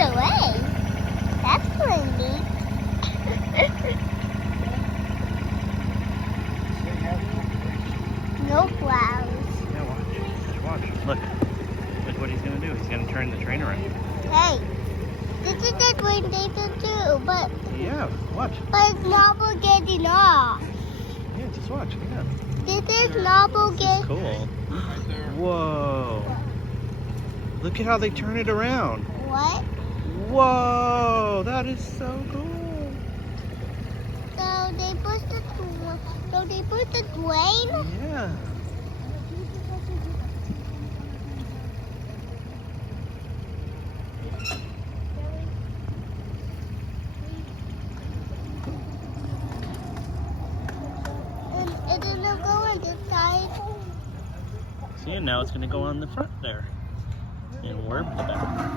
other way. That's pretty neat. No clouds. Yeah, watch. Look what he's gonna do. He's gonna turn the train around. Hey, this is the train they do, but Yeah, watch. it's not getting off. Yeah, just watch. Yeah. This is not This is getting. cool. Whoa. Look at how they turn it around. What? Whoa, that is so cool. So they put the train. Yeah. And it doesn't go on this side. See, and now it's gonna go on the front there. And we're the back.